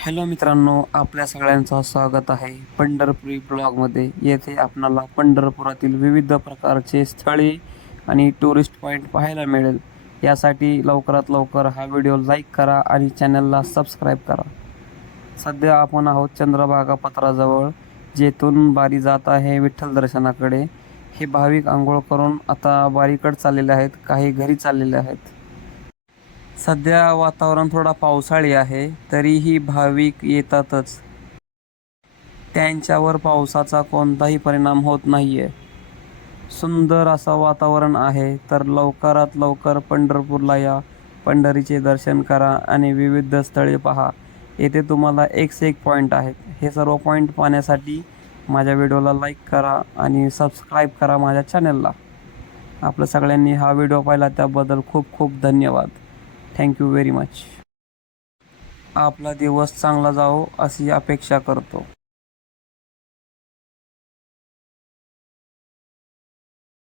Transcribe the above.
Hello मित्रांनो, आपल्या सगळ्यांचं स्वागत आहे पंढरपुरी ब्लॉगमध्ये. येथे आपणाला पंढरपुरातील विविध प्रकारचे स्थळे आणि टुरिस्ट पॉईंट पाहायला मिळेल. यासाठी लवकरात लवकर हा व्हिडिओ लाईक करा आणि चॅनलला सबस्क्राईब करा. सध्या आपण आहोत चंद्रभागा पत्राजवळ, जेथून बारी जात आहे विठ्ठल दर्शनाकडे. हे भाविक आंघोळ करून आता बारीकडे चाललेले आहेत, काही घरी चाललेले आहेत. सध्या वातावरण थोडा पावसाळी आहे, तरीही भाविक येतातच. त्यांच्यावर पावसाचा कोणताही परिणाम होत नाहीये. सुंदर असं वातावरण आहे, तर लवकरात लवकर पंढरपूरला या, पंढरीचे दर्शन करा आणि विविध स्थळे पहा. येथे तुम्हाला एक से एक पॉईंट आहेत. हे सर्व पॉईंट पाहण्यासाठी माझ्या व्हिडिओला लाईक करा आणि सबस्क्राईब करा माझ्या चॅनलला. आपलं सगळ्यांनी हा व्हिडिओ पाहिला त्याबद्दल खूप खूप धन्यवाद. Thank you very much. आपला दिवस चांगला जावो अशी अपेक्षा करतो.